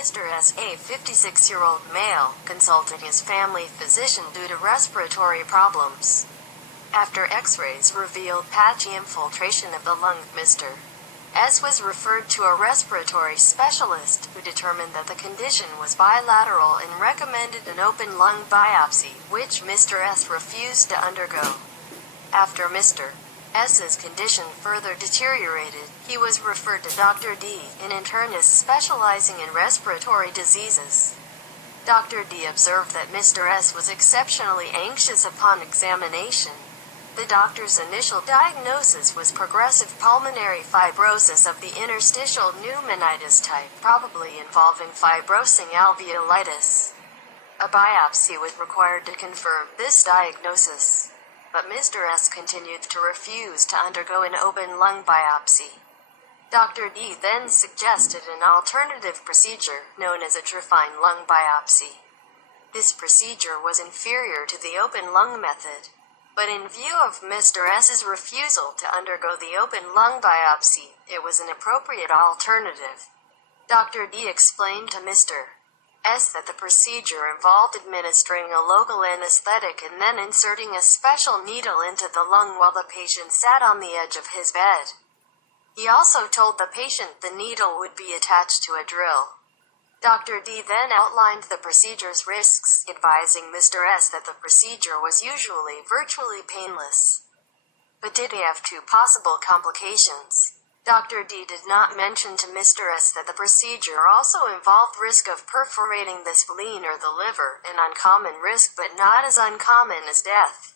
Mr. S., a 56-year-old male, consulted his family physician due to respiratory problems. After X-rays revealed patchy infiltration of the lung, Mr. S. was referred to a respiratory specialist, who determined that the condition was bilateral and recommended an open lung biopsy, which Mr. S. refused to undergo. After Mr. S.'s condition further deteriorated, he was referred to Dr. D., an internist specializing in respiratory diseases. Dr. D. observed that Mr. S. was exceptionally anxious upon examination. The doctor's initial diagnosis was progressive pulmonary fibrosis of the interstitial pneumonitis type, probably involving fibrosing alveolitis. A biopsy was required to confirm this diagnosis, but Mr. S. continued to refuse to undergo an open lung biopsy. Dr. D. then suggested an alternative procedure known as a trifine lung biopsy. This procedure was inferior to the open lung method, but in view of Mr. S.'s refusal to undergo the open lung biopsy, it was an appropriate alternative. Dr. D. explained to Mr. S. that the procedure involved administering a local anesthetic and then inserting a special needle into the lung while the patient sat on the edge of his bed. He also told the patient the needle would be attached to a drill. Dr. D. then outlined the procedure's risks, advising Mr. S. that the procedure was usually virtually painless, but did have two possible complications. Dr. D. did not mention to Mr. S. that the procedure also involved risk of perforating the spleen or the liver, an uncommon risk but not as uncommon as death.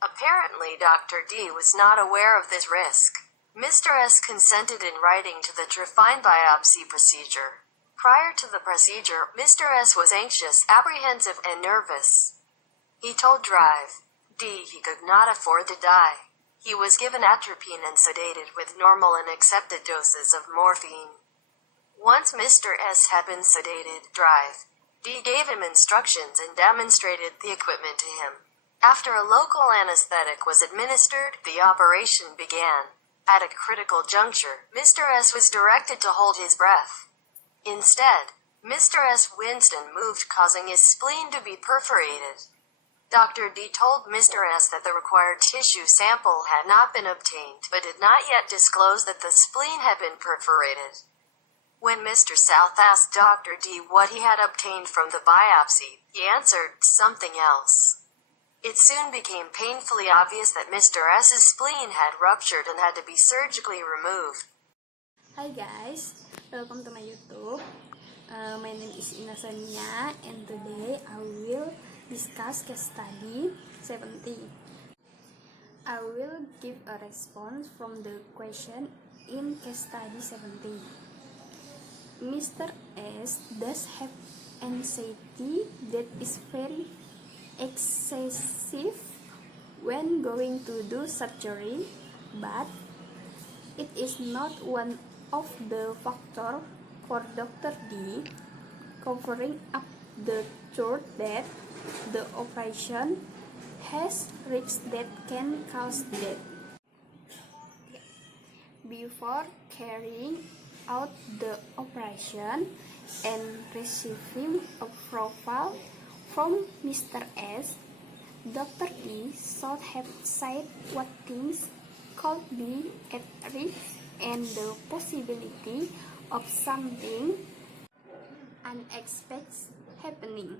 Apparently Dr. D. was not aware of this risk. Mr. S. consented in writing to the trifine biopsy procedure. Prior to the procedure, Mr. S. was anxious, apprehensive, and nervous. He told Drive D. he could not afford to die. He was given atropine and sedated with normal and accepted doses of morphine. Once Mr. S. had been sedated, Drive D. gave him instructions and demonstrated the equipment to him. After a local anesthetic was administered, the operation began. At a critical juncture, Mr. S. was directed to hold his breath. Instead, Mr. S. winced and moved, causing his spleen to be perforated. Dr. D. told Mr. S. that the required tissue sample had not been obtained, but did not yet disclose that the spleen had been perforated. When Mr. South asked Dr. D. what he had obtained from the biopsy, he answered, something else. It soon became painfully obvious that Mr. S.'s spleen had ruptured and had to be surgically removed. Hi guys, welcome to my YouTube. My name is Ina Sonia, and today I will discuss case study 70. I will give a response from the question in case study 70. Mr. S does have anxiety that is very excessive when going to do surgery, but it is not one of the factors for Dr. D covering up the truth that the operation has risks that can cause death. Before carrying out the operation and receiving approval from Mr. S, Dr. D should have said what things could be at risk and the possibility of something unexpected happening.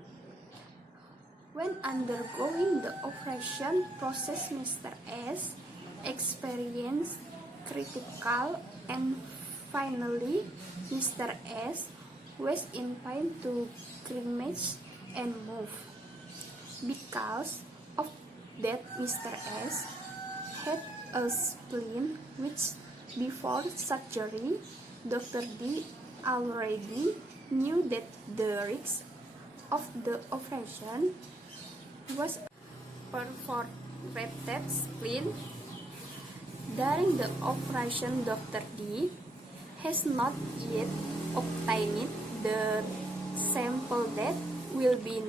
When undergoing the operation process, Mr. S experienced critical and finally Mr. S was in pain to grimace and move. Because of that, Mr. S had a spleen which before surgery, Dr. D already knew that the risk of the operation was perforated spleen. During the operation, Dr. D has not yet obtained the sample that will be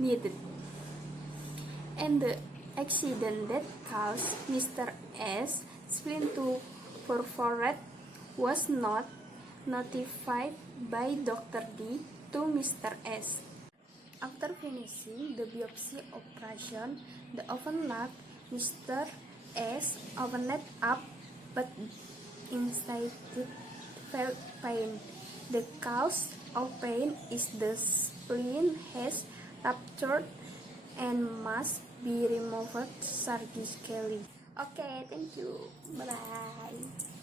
needed, and the accident that caused Mr. S spleen to perforate was not notified by Dr. D to Mr. S. After finishing the biopsy operation, the open lab Mr. S opened up but incited pain. The cause of pain is the spleen has ruptured and must be removed surgically. Okay, thank you. Bye-bye.